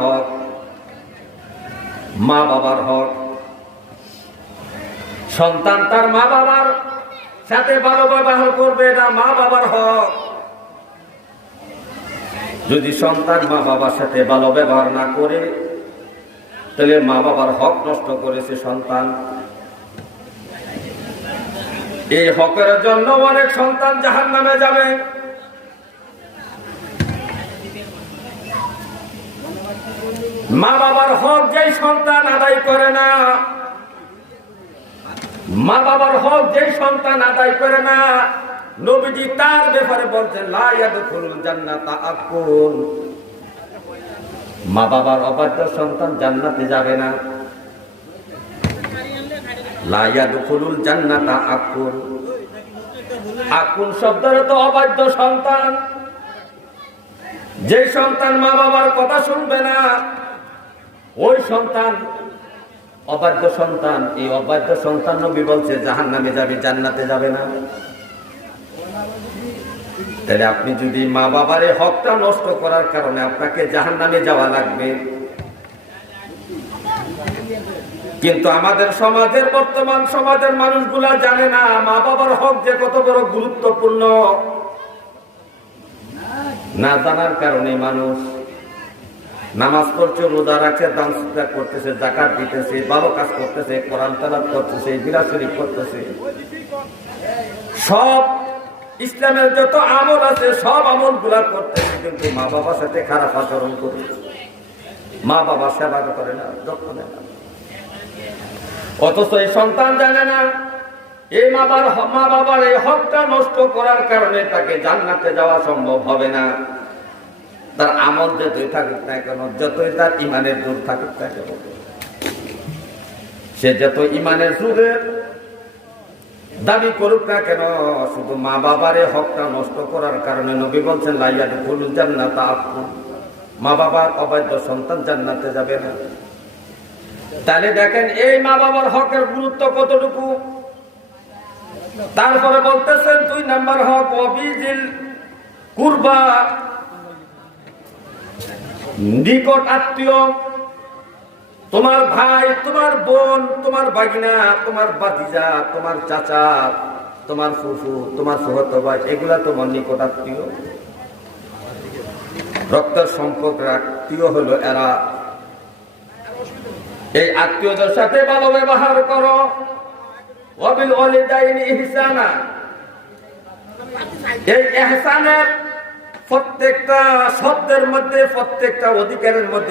হক মা বাবার হক। সন্তান তার মা বাবার সাথে ভালো ব্যবহার করবে এটা মা বাবার হক। যদি সন্তান মা বাবার সাথে ভালো ব্যবহার না করে, তাহলে মা বাবার হক নষ্ট করেছে সন্তান। এই হকের জন্য অনেক সন্তান জাহান নামে যাবে। মা বাবার হক যেই সন্তান আদায় করে না, মা বাবার হক যেই সন্তান আদায় করে না, নবীজি তার ব্যাপারে বলছেন মা বাবার অবাধ্য সন্তান জান্নাতে যাবে না। লাইয়াদুল জান্নাতা আকুল আকুল শব্দের তো অবাধ্য সন্তান। যে সন্তান মা বাবার কথা শুনবে না ওই সন্তান, অবাধ্য সন্তান, এই অবাধ্য সন্তান নবী বলছে জাহান নামে যাবে, জান্নাতে যাবে না। তাহলে আপনি যদি মা বাবার হকটা নষ্ট করার কারণে আপনাকে জাহান নামে যাওয়া লাগবে। কিন্তু আমাদের সমাজের, বর্তমান সমাজের মানুষগুলা জানে না, মা বাবার হক যে কত বড় গুরুত্বপূর্ণ। না জানার কারণে মানুষ নামাজ পড়ছে, রোজা রাখছে, দান সুদার করতেছে জাকাত দিতেছে, ভালো কাজ করতেছে, কোরআন তালাত করতেছে বিরাট শরীফ করতেছে সব ইসলামের যত আমল আছে, সব আমলগুলা করতেছে, কিন্তু মা বাবার সাথে খারাপ আচরণ করে। মা বাবা সেবা করে না, যত্ন নেয় না। অথচ এই সন্তান জানে না, এই মা বাবার মা বাবার এই হকটা নষ্ট করার কারণে তাকে জান্নাতে যাওয়া সম্ভব হবে না। তার আমল যতই থাকুক না কেন, যতই তার ইমানের জোর থাকুক না কেন, সে যত ইমানের জোরের দাবি করুক না কেন, শুধু মা বাবার হকটা নষ্ট করার কারণে নবী বলছেন লাইয়া ফুলুল জান্নাত মা বাবার অবাধ্য সন্তান জান্নাতে যাবে না। তাহলে দেখেন, এই মা বাবার হকের গুরুত্ব কতটুকু? তারপরে বলতেছেন, দুই নাম্বার হক, অবিজিল কুরবা। নিকট আত্মীয়, তোমার ভাই, তোমার বোন, তোমার বাগিনা, তোমার বাতিজা তোমার চাচা, তোমার ফুফু তোমার সুহত ভাই, এগুলা তোমার নিকট আত্মীয়। রক্তের সম্পর্ক আত্মীয় হলো এরা। এই আত্মীয়দের সাথে ভালো ব্যবহার করো। অবিল অলিদাইন ইহসানা। এই এহসানের প্রত্যেকটা শব্দের মধ্যে প্রত্যেকটা অধিকারের মধ্যে